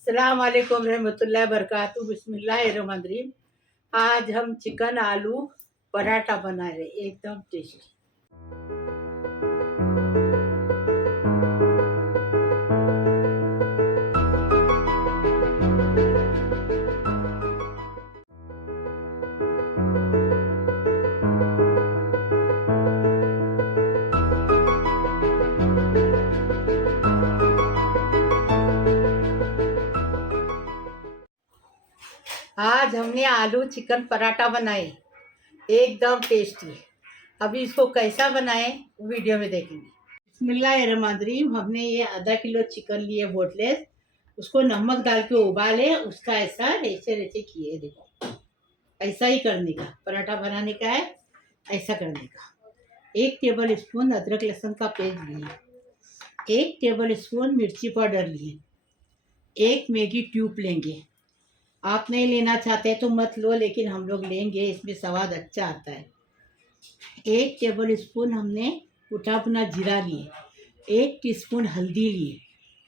अस्सलाम वालेकुम रहमतुल्लाहि बरकातहू। बिस्मिल्लाहिर्रहमानिर्रहीम। आज हम चिकन आलू पराठा बना रहे, एकदम टेस्टी। आज हमने आलू चिकन पराठा बनाए, एकदम टेस्टी। अभी इसको कैसा बनाए वीडियो में देखेंगे। बिस्मिल्लाहिर्रहमानिर्रहीम। हमने ये आधा किलो चिकन लिए बोटलेस, उसको नमक डाल के उबाले, उसका ऐसा रेचे रेचे किए। देखो, ऐसा ही करने का, पराठा बनाने का है, ऐसा करने का। 1 टेबल स्पून अदरक लहसुन का पेस्ट लिए, 1 टेबल स्पून मिर्ची पाउडर लिए, 1 मैगी ट्यूब लेंगे। आप नहीं लेना चाहते तो मत लो, लेकिन हम लोग लेंगे, इसमें स्वाद अच्छा आता है। 1 टेबल स्पून हमने कुटा भुना जीरा लिए, 1 टीस्पून हल्दी लिए,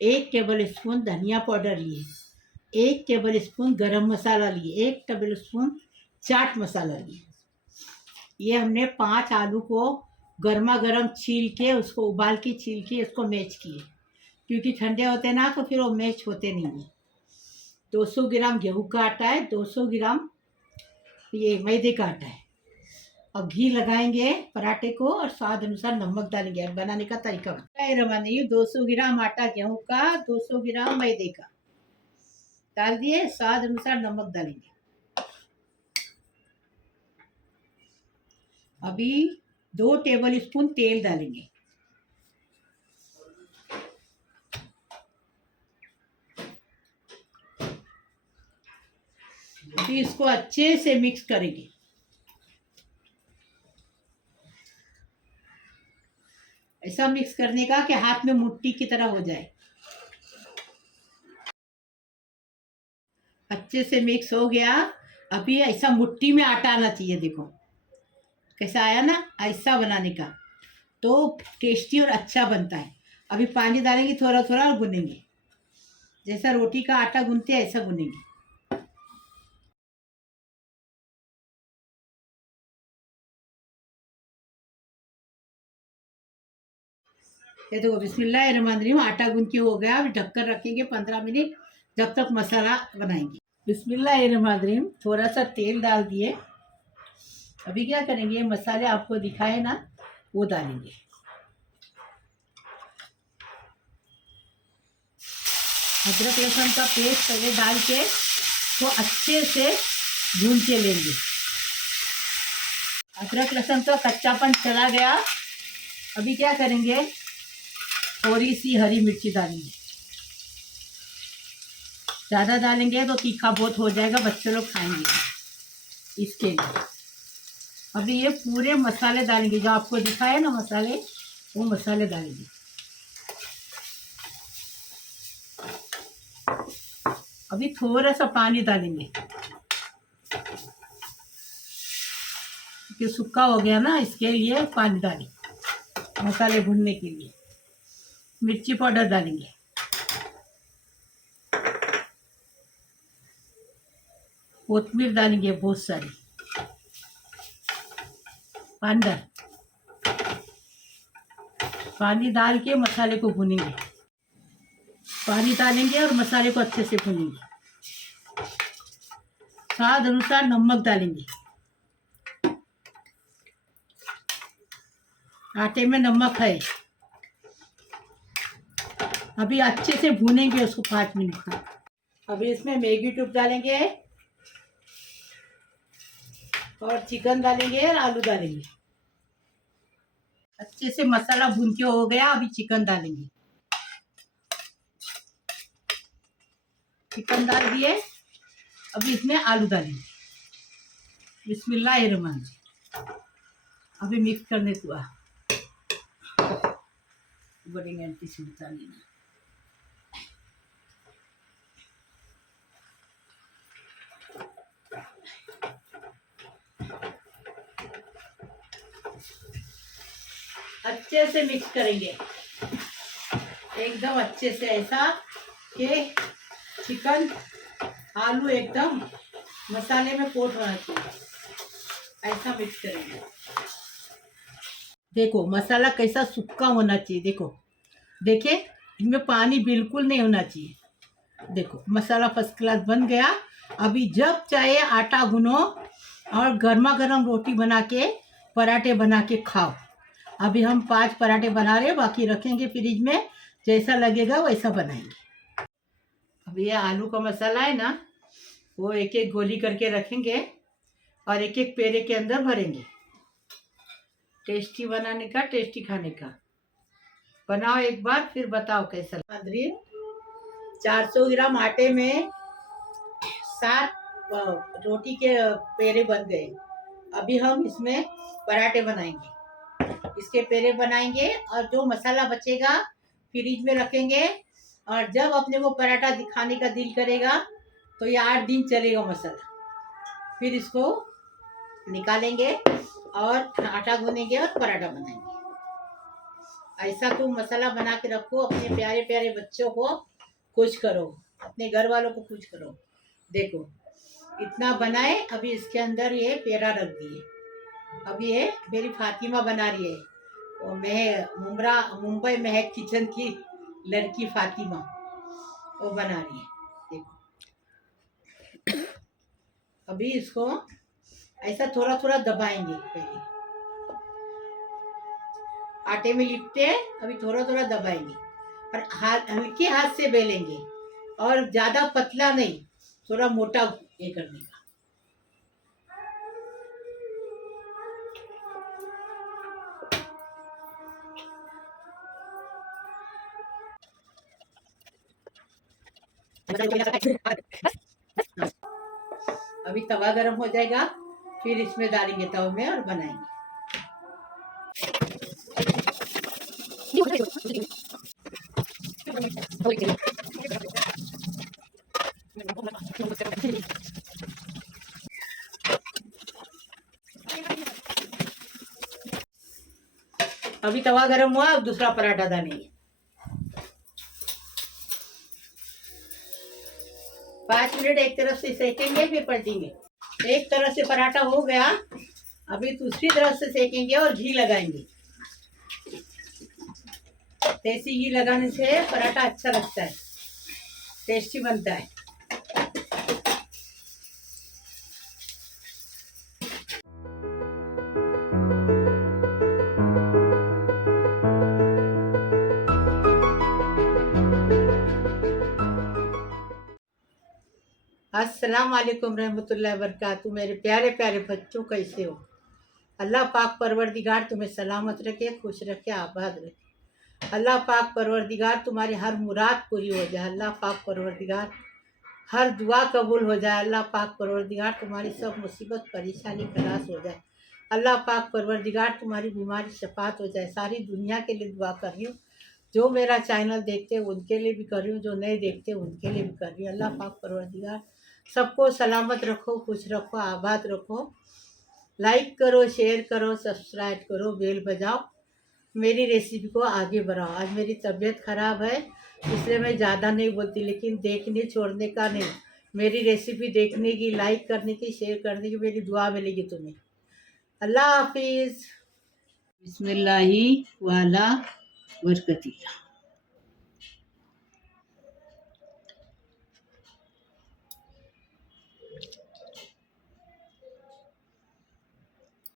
1 टेबल स्पून धनिया पाउडर लिए, 1 टेबल स्पून गरम मसाला लिए, 1 टेबल स्पून चाट मसाला लिए। ये हमने 5 आलू को गर्मा गर्म छील के, उसको उबाल के छील के उसको मैच किए, क्योंकि ठंडे होते ना तो फिर वो मैच होते नहीं है। 200 ग्राम गेहूं का आटा है, 200 ग्राम ये मैदे का आटा है। अब घी लगाएंगे पराठे को और स्वाद अनुसार नमक डालेंगे। और बनाने का तरीका बताइए। 200 ग्राम आटा गेहूं का, 200 ग्राम मैदे का डाल दिए, स्वाद अनुसार नमक डालेंगे। अभी 2 टेबल स्पून तेल डालेंगे। अभी इसको अच्छे से मिक्स करेंगे। ऐसा मिक्स करने का कि हाथ में मुट्ठी की तरह हो जाए। अच्छे से मिक्स हो गया। अभी ऐसा मुट्ठी में आटा आना चाहिए। देखो कैसा आया ना, ऐसा बनाने का तो टेस्टी और अच्छा बनता है। अभी पानी डालेंगे थोड़ा थोड़ा और भुनेंगे, जैसा रोटी का आटा गूंथते हैं ऐसा भुनेंगे। ये देखो, बिस्मिल्लाहिर्रहमानिर्रहीम। आटा गूंथ के हो गया। अभी ढककर रखेंगे 15 मिनट, जब तक मसाला बनाएंगे। बिस्मिल्लाहिर्रहमानिर्रहीम। थोड़ा सा तेल डाल दिए। अभी क्या करेंगे, मसाले आपको दिखाए ना वो डालेंगे। अदरक लहसुन का पेस्ट पहले डाल के तो अच्छे से भून के लेंगे। अदरक लहसुन का कच्चापन चला गया। अभी क्या करेंगे, थोड़ी सी हरी मिर्ची डालेंगे। ज़्यादा डालेंगे तो तीखा बहुत हो जाएगा, बच्चे लोग खाएंगे, इसके लिए। अभी ये पूरे मसाले डालेंगे, जो आपको दिखाए ना मसाले, वो मसाले डालेंगे। अभी थोड़ा सा पानी डालेंगे, क्योंकि सूखा हो गया ना, इसके लिए पानी डालें मसाले भूनने के लिए। मिर्ची पाउडर डालेंगे, कोतमीर डालेंगे बहुत सारी। पानी डाल के मसाले को भूनेंगे। पानी डालेंगे और मसाले को अच्छे से भूनेंगे। स्वाद अनुसार नमक डालेंगे। आटे में नमक है। अभी अच्छे से भूनेंगे उसको 5 मिनट तक। अभी इसमें मैगी ट्यूब डालेंगे और चिकन डालेंगे और आलू डालेंगे। अच्छे से मसाला भून के हो गया। अभी चिकन डालेंगे। चिकन डाल दिए। अभी इसमें आलू डालेंगे। बिस्मिल्लाहिर्रहमानिर्रहीम। अभी मिक्स करने को बढ़ेंगे डालेंगे। अच्छे से मिक्स करेंगे, एकदम अच्छे से, ऐसा कि चिकन आलू एकदम मसाले में कोट होना चाहिए। ऐसा मिक्स करेंगे। देखो मसाला कैसा सूखा होना चाहिए। देखो देखिए इनमें पानी बिल्कुल नहीं होना चाहिए। देखो मसाला फर्स्ट क्लास बन गया। अभी जब चाहे आटा गूनो और गर्मा गर्म रोटी बना के पराठे बना के खाओ। अभी हम 5 पराठे बना रहे हैं, बाकी रखेंगे फ्रिज में, जैसा लगेगा वैसा बनाएंगे। अभी ये आलू का मसाला है ना, वो एक एक गोली करके रखेंगे और एक एक पेड़े के अंदर भरेंगे। टेस्टी बनाने का, टेस्टी खाने का। बनाओ एक बार फिर बताओ कैसा। 400 ग्राम आटे में 7 रोटी के पेड़े बन गए। अभी हम इसमें पराठे बनाएंगे। इसके पेड़े बनाएंगे और जो मसाला बचेगा फ्रिज में रखेंगे। और जब अपने को पराठा दिखाने का दिल करेगा तो ये 8 दिन चलेगा मसाला। फिर इसको निकालेंगे और आटा गूनेंगे और पराठा बनाएंगे। ऐसा तुम मसाला बना के रखो, अपने प्यारे प्यारे बच्चों को खुश करो, अपने घर वालों को खुश करो। देखो इतना बनाए। अभी इसके अंदर ये पेड़ा रख दिए। अभी ये मेरी फातिमा बना रही है, वो मुंबई महक किचन की लड़की फातिमा, वो बना रही है। देखो अभी इसको ऐसा थोड़ा थोड़ा दबाएंगे। पहले आटे में लिपटे, अभी थोड़ा थोड़ा दबाएंगे और हल्के हाथ से बेलेंगे और ज्यादा पतला नहीं, थोड़ा मोटा ये करने का। अभी तवा गरम हो जाएगा, फिर इसमें डालेंगे तवे में और बनाएंगे। अभी तवा गरम हुआ, अब दूसरा पराठा डालेंगे। 5 मिनट एक तरफ से सेकेंगे, फिर पलटेंगे। एक तरफ से पराठा हो गया, अभी दूसरी तरफ से सेकेंगे और घी लगाएंगे। देसी घी लगाने से पराठा अच्छा लगता है, टेस्टी बनता है। अस्सलाम वालेकुम रहमतुल्लाहि वबरकातुहू। मेरे प्यारे प्यारे बच्चों, कैसे हो? अल्लाह पाक परवरदिगार तुम्हें सलामत रखे, खुश रखे, आबाद रखे। अल्लाह पाक परवरदिगार तुम्हारी हर मुराद पूरी हो जाए। अल्लाह पाक परवरदिगार हर दुआ कबूल हो जाए। अल्लाह पाक परवरदिगार तुम्हारी सब मुसीबत परेशानी खलास हो जाए। अल्लाह पाक परवरदिगार तुम्हारी बीमारी शफात हो जाए। सारी दुनिया के लिए दुआ कर रही हूँ, जो मेरा चैनल देखते हैं उनके लिए भी कर रही हूँ, जो नहीं देखते उनके लिए भी कर रही हूँ। अल्लाह पाक परवरदिगार सबको सलामत रखो, खुश रखो, आबाद रखो। लाइक करो, शेयर करो, सब्सक्राइब करो, बेल बजाओ, मेरी रेसिपी को आगे बढ़ाओ। आज मेरी तबीयत ख़राब है इसलिए मैं ज़्यादा नहीं बोलती, लेकिन देखने छोड़ने का नहीं, मेरी रेसिपी देखने की, लाइक करने की, शेयर करने की मेरी दुआ मिलेगी तुम्हें। अल्लाह हाफिज़। बिस्मिल्लाहि वाला बरकतिल्लाह।